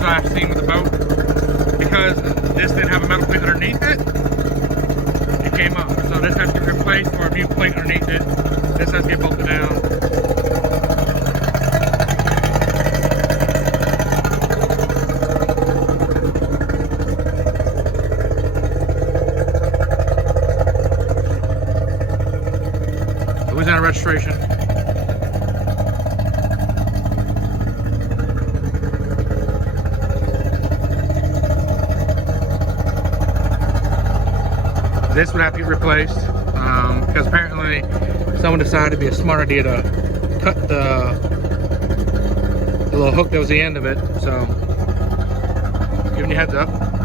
issues I've seen with the boat. Because this didn't have a metal plate underneath it, it came up. So this has to be replaced for a new plate underneath it. This has to get bolted down. Louisiana registration. This would have to get replaced because apparently someone decided it'd be a smart idea to cut the little hook that was the end of it. So, giving you a heads up.